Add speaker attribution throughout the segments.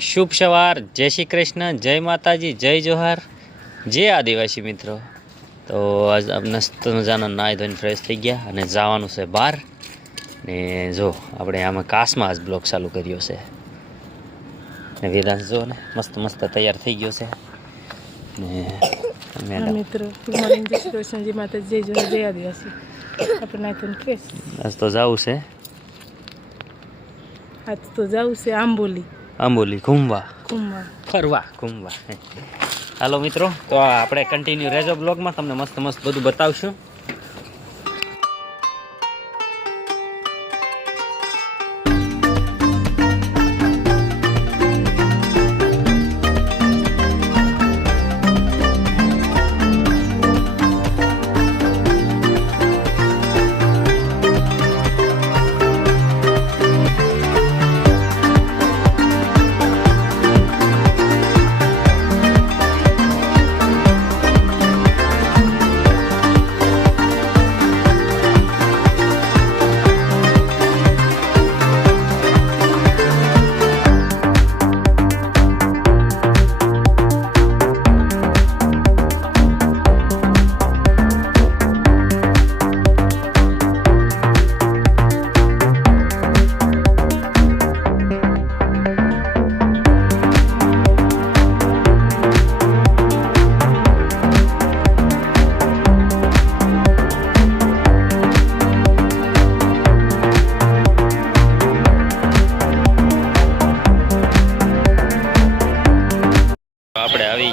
Speaker 1: શુભ સવાર. જય શ્રી કૃષ્ણ. જય માતાજી. જય જોહાર. જય આદિવાસી મિત્રો. તો આજ મસ્ત મજાના નાહી ધોઈને ફ્રેશ થઈ ગયા અને જવાનું છે બહાર. ને જો આપણે આમાં કાસમાં આજ બ્લોક ચાલુ કર્યો છે. ને વેદાંત જો ને મસ્ત મસ્ત તૈયાર થઈ ગયો છે. ને
Speaker 2: મિત્રો. જય શ્રી જય માતા જય જોહર. આદિવાસી. આપણે નાયતન ફ્રેશ
Speaker 1: આજ તો જવું છે.
Speaker 2: આજ તો જવું છે આંબોલી.
Speaker 1: આંબોલી ઘૂમવા. ફરવા ઘૂમવા. હાલો મિત્રો તો આપણે કન્ટિન્યુ રહેજો બ્લોગમાં. તમને મસ્ત મસ્ત બધું બતાવશું.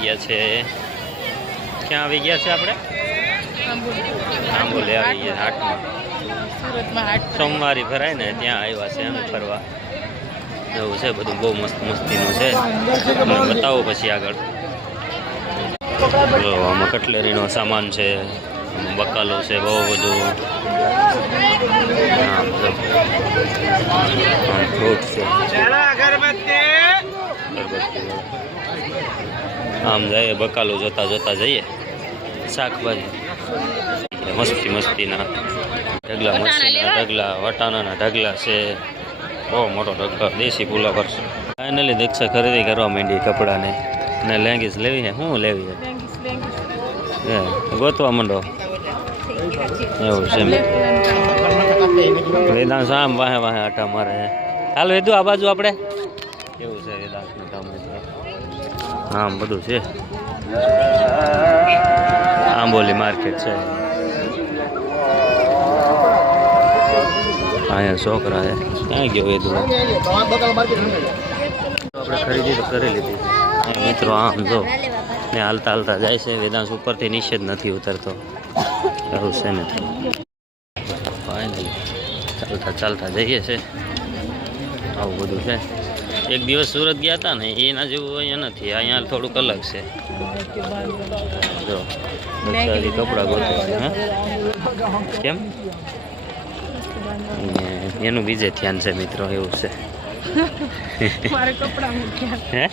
Speaker 1: ગયા છે. ક્યાં આવી ગયા છે આપણે?
Speaker 2: આંબોલી
Speaker 1: આવી ગયા હાટમાં.
Speaker 2: સોમવારે હાટ ભરાય.
Speaker 1: સોમવારી ભરાય ને ત્યાં આવ્યા છે અમે ફરવા. એવું છે બધું બહુ મસ્ત મસ્તીનું છે. તમને બતાવો પછી આગળ. આમાં કટલેરીનો સામાન છે બકાલો છે બહુ બધું. ફ્રૂટ છે. અગરબત્તી. આમ જઈએ બકાલો જોતા જોતા જઈએ. શાકભાજી. મસ્તી મસ્તીના ઢગલા મસ્તીના ઢગલા વટાણાના ઢગલા છે. બહુ મોટો ઢગલો દેશી પુલા કરશે. ફાઇનલી દીક્ષા ખરીદી કરવા માંડી કપડાને. ને લેંગીસ લેવી છે? શું લેવી. છે? ગોતવા માંડો? એવું છે વેદાંશ આમ વાહે વાહે આટા મારે. છે હાલ વેદુ આ બાજુ આપણે એવું છે મિત્રો આમ બધું છે. આંબોલી માર્કેટ છે. અહીંયા છોકરા છે. ક્યાં ગયો વેદુ આપણે ખરીદી તો કરી લીધી. મિત્રો આમ જો, ને હાલતા હાલતા જાય છે. વેદાંશ ઉપરથી જ નથી ઉતરતો. એવું છે ને. ફાઇનલી ચાલતા ચાલતા જઈએ છે. આવું બધું છે. એક દિવસ સુરત ગયા હતા ને એના જેવું અહીંયા નથી. અહીંયા થોડુંક અલગ છે. જો દક્ષાજી કપડાં ગોતે છે હે? કેમ? એનું બીજે ધ્યાન છે મિત્રો એવું છે.
Speaker 2: મારે કપડાં મૂક્યા.
Speaker 1: હે?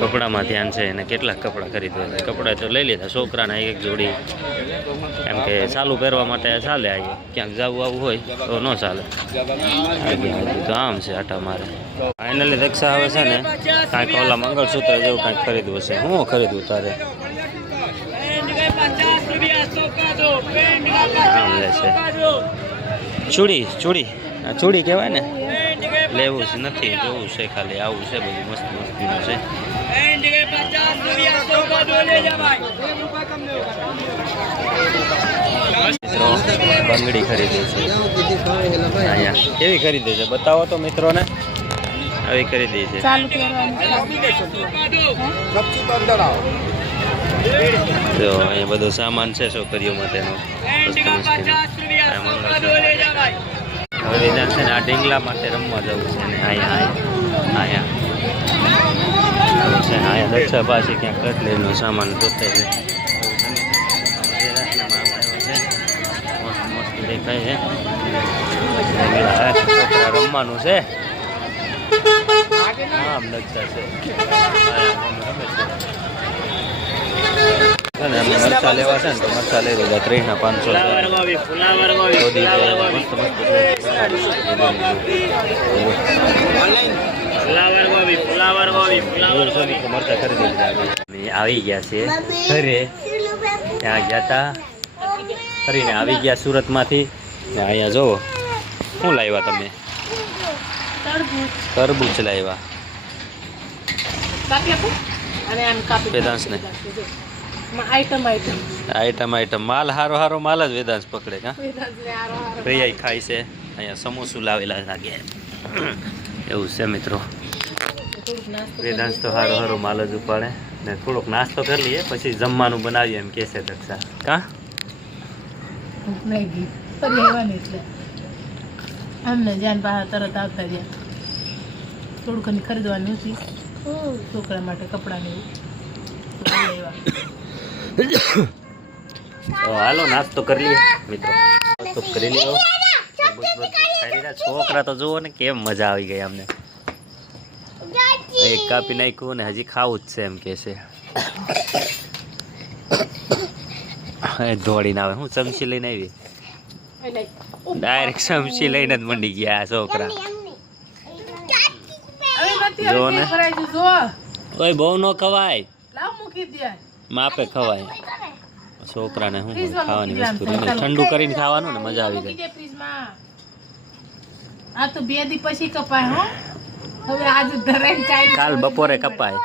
Speaker 1: કપડામાં ધ્યાન છે. અને કેટલાક કપડાં ખરીદવા છે. કપડાં તો લઈ લીધા. છોકરાના એક જોડી. કેમ કે ચાલુ પહેરવા માટે ચાલે આવી ક્યાંક જવું આવું હોય તો ન ચાલે. તો આમ છે આટા મારે. ફાઇનલી દક્ષા આવે છે ને, કાંઈક ઓલા મંગળસૂત્ર જેવું કાંઈક ખરીદવું છે. હું ખરીદવું તારે? આમ લે છે. ચૂડી ચૂડી. ચૂડી કહેવાય ને? લેવું છે નથી જોવું છે ખાલી આવું છે બધું મસ્ત મસ્તીનું છે. મિત્રો બંગડી ખરીદે છે. અહીંયા કેવી ખરીદે છે? બતાવો તો મિત્રોને. આવી ખરીદી છે. જો અહીંયા બધો સામાન છે છોકરીઓ માટેનો. મંગળસૂત્ર. હવે વેદાંત છે ને આ ઢીંગલા માટે રમવા જવું છે ને આયા આયા અહીંયા છે અહીંયા દક્ષા પાસે ક્યાંક કટલેરીનો સામાન ગોતે છે. મસ્ત દેખાય છે છોકરા રમવાનું છે આમ દક્ષા છે આયા મરચા લેવા છે ને તો મરચા લઈ લીધા ત્રીસના પાંચસો મસ્ત મસ્ત આવી ગયા છે ઘરે. ત્યાં ગયા હતા ફરીને આવી ગયા સુરતમાંથી. અહીંયા જોવો. શું લાવ્યા તમે?
Speaker 2: તરબૂચ
Speaker 1: લાવ્યા. વેદાંશને.
Speaker 2: Item item.
Speaker 1: આઈટમ માલ હારો હારો માલ જ વેદાંશ પકડે કા પ્રિયા ખાય છે. અહીંયા સમોસું લાવેલા લાગે એવું છે મિત્રો વેદાંશ તો હારો હારો માલ જ ઉપાડે ને થોડોક નાસ્તો કરી લઈએ પછી જમવાનું બનાવીએ એમ કહેશે દક્ષા કા
Speaker 2: આવવાની જાન બહાર તરત આવતા રહ્યા થોડું ઘણી ખરીદવાની હતી છોકરા માટે કપડાં ને એવું
Speaker 1: હાલો નાસ્તો કરી લઈએ મિત્રો નાસ્તો કરી લ્યો છોકરા તો જુઓ ને કેમ મજા આવી ગઈ અમને. એક કાપી નાખ્યું ને હજી ખાવું જ છે એમ કે છે. એ દોડીને આવે. હું ચમચી લઈને આવી. ડાયરેક્ટ ચમચી લઈને જ મંડી ગયા આ છોકરા. જો ને. ઓય બહુ ન ખવાય.
Speaker 2: લાવ મૂકી દે.
Speaker 1: માપે ખવાય. છોકરાને
Speaker 2: હું
Speaker 1: ખાવાની વસ્તુ ઠંડુ કરીને ખાવાનું ને મજા આવી
Speaker 2: ગઈ. આ તો બે દી પછી કપાય હો. હવે આજ ધરાઈને કાઈ
Speaker 1: કાલ બપોરે કપાય.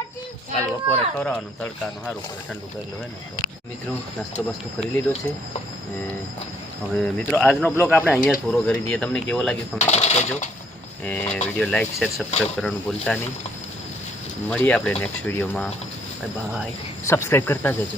Speaker 1: કાલ બપોરે ખવડાવવાનું તડકાનું સારું પડે ઠંડુ કરેલું હોય ને. તો મિત્રો નાસ્તો બાસ્તો કરી લીધો છે. હવે મિત્રો આજનો બ્લોગ આપણે અહીંયા પૂરો કરી દઈએ. તમને કેવો લાગ્યો કમેન્ટ કહેજો. એ વીડિયો લાઈક શેર સબસ્ક્રાઈબ કરવાનું ભૂલતા નહીં. મળીએ આપણે નેક્સ્ટ વિડીયોમાં. બાય સબસ્ક્રાઈબ કરતા જજો.